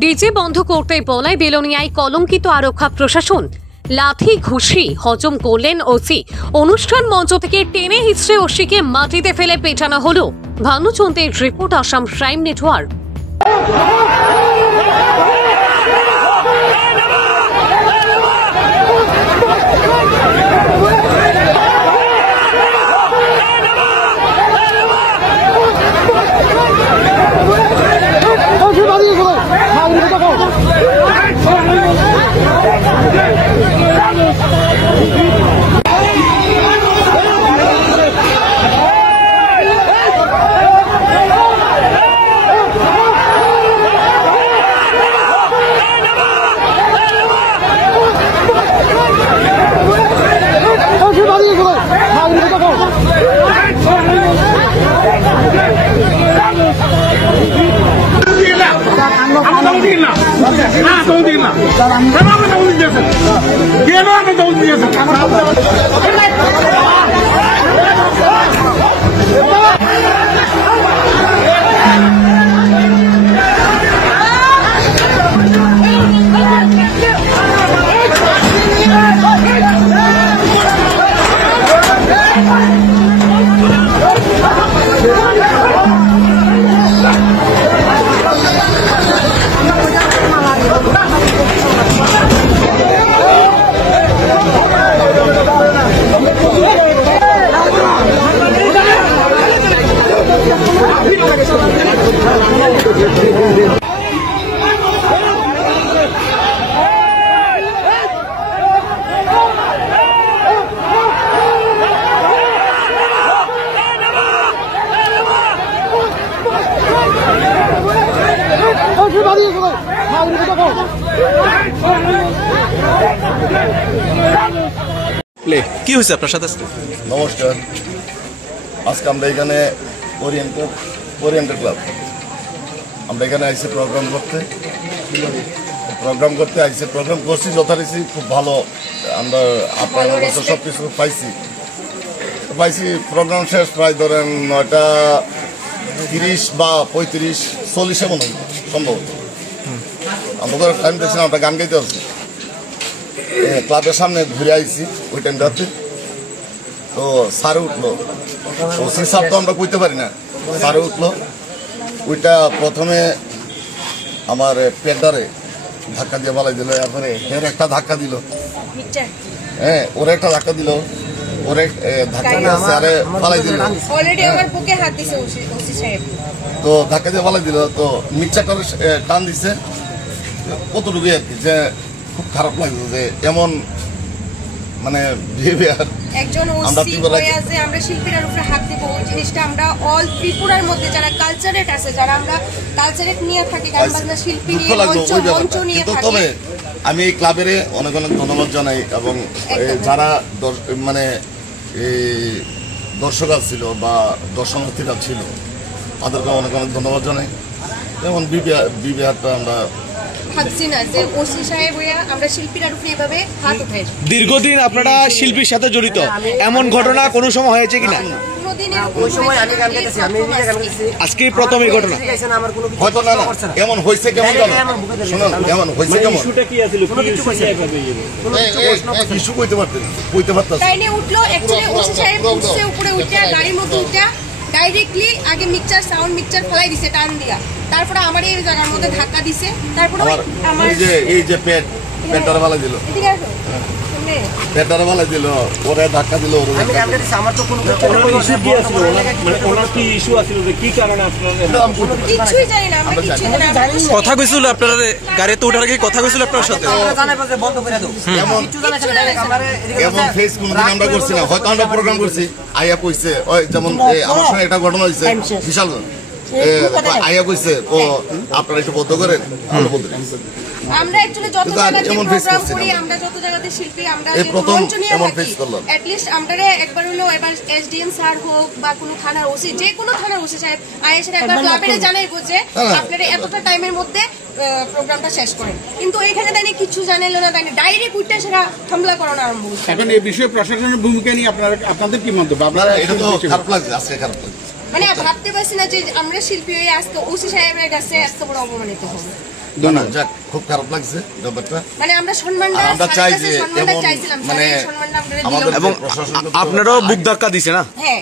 DJ বন্ধ করতে বলায় বেলোনিয়ায় কলঙ্কিত আরক্ষা প্রশাসন। লাঠি ঘুষি হজম করলেন ওসি। অনুষ্ঠান মঞ্চ থেকে টেনে হিচড়ে ওসিকে মাটিতে ফেলে পেটানো হলো। ভানুচন্দ্রের রিপোর্ট, আসাম ক্রাইম নেটওয়ার্ক। কি হয়েছে আপনার সাথে? নমস্কার। আজকে আমরা এখানে ওরিয়েন্টাল ক্লাব আমরা এখানে আইসি প্রোগ্রাম করতে আইসি প্রোগ্রাম করছি যথারীতি খুব ভালো। আমরা আপনার সব কিছু পাইছি প্রোগ্রাম শেষ প্রায় ধরেন 9:30 বা 35-40 মনে হয় সম্ভবত। আমরা টাইম দেখছিলাম, আমরা গান গাইতে পারছি। ক্লাবের সামনে ঘুরে আইছি ওই টাইমটাতে, তো সারে উঠলো। ওসি সাপ তো আমরা কইতে পারি না, সারে উঠলো। ওইটা প্রথমে আমার পেটারে ধাক্কা দিয়ে পালাই দিল, তারপরে এর একটা ধাক্কা দিল, ওরে একটা ধাক্কা দিল, ওরে ধাক্কা দিয়ে সারে পালাই দিল। তো ধাক্কা দিয়ে পালাই দিল, তো মিক্সারটা টান দিছে কতটুকু আর কি, যে খুব খারাপ লাগছে যে এমন মানে বিহেভিয়ার। একজন ওসি হয়ে আছে আমরা শিল্পীদের উপরে হাত দিব, ওই জিনিসটা আমরা অল ত্রিপুরার মধ্যে যারা কালচারেট আছে, যারা আমরা কালচারেট নিয়ে থাকি, গান বাজনা শিল্পী নিয়ে মঞ্চ নিয়ে থাকি। তবে আমি এই ক্লাবের অনেক অনেক ধন্যবাদ জানাই, এবং যারা মানে দর্শকরা ছিল বা দর্শনার্থীরা ছিল তাদেরকে অনেক অনেক ধন্যবাদ জানাই। যেমন বিবিআরটা আমরা দীর্ঘদিন আপনারা শিল্পীর সাথে জড়িত, এমন ঘটনা কোনো সময় হয়েছে কিনা? আজকে প্রথম এই ঘটনা হয়তো না এমন হয়েছে কেমন শুনুন, এমন হয়েছে কেমন ইস্যু কইতে পারতেন গাড়ির মধ্যে উঠা ডাইরেক্টলি আগে মিক্সচার ফেলাই দিছে টান দিয়া, তারপরে আমার এই জায়গার মধ্যে ধাক্কা দিছে, তারপরে আমার এই যে পেটার বালা দিল, পেটার বালা দিল, ওরে ধাক্কা দিল। আমার তো কোনো ইস্যু কি আছিল, মানে ওনার কি ইস্যু আছিল, যে কি কারণে আপনারা কিছুই জানি না, আমরা কিছুই জানি না। কথা কইছিল আপনারা গাড়িতে ওঠার আগে, কথা কইছিল আপনার সাথে? জানাই যে বন্ধ করে দাও, কিছু জানা ছিল ডাইরেক্ট আমরা এমন ফেস কোনদিন আমরা করছি না। হয়তো আমরা প্রোগ্রাম করছি, আইয়া কইছে ওই যেমন আমার সঙ্গে একটা ঘটনা হয়েছে বিশাল, আইয়া কইছে ও আপনারা একটু বন্ধ করেন। আমরা অ্যাকচুয়ালি যত জায়গাতে প্রোগ্রাম করি, আমরা যত জায়গাতে শিল্পী, আমরা মঞ্চ নিয়ে থাকি, এট লিস্ট আমরা একবার হলো এবার এসডিএম স্যার হোক বা কোনো থানার ওসি, যে কোনো থানার ওসি সাহেব আইএসএর একবার ক্লাবের জানাইবো যে আপনারা এতটা টাইমের মধ্যে প্রোগ্রামটা শেষ করেন, কিন্তু এখানে তাই কিছু জানাইলো না, তাই ডাইরেক্ট উঠে সেটা হামলা করানো আরম্ভ করছে। এখন এই বিষয়ে প্রশাসনের ভূমিকা নিয়ে আপনাদের কি মন্তব্য? আপনারা এটা তো খারাপ লাগছে, আজকে খারাপ লাগছে। মানে ভাবতে পারছি না যে আমরা শিল্পী হয়ে আজকে ওসি সাহেবের কাছে এত বড় অপমানিত হবো। না না যাক, খুব খারাপ লাগছে ব্যাপারটা। মানে আমরা সম্মানটা আমরা চাই যে সম্মানটা এমন চাইছিলাম, মানে স্যার, এই সম্মানটা আমরা আমাদের দিলাম। এবং প্রশাসন আপনারাও বুক ধাক্কা দিছে না? হ্যাঁ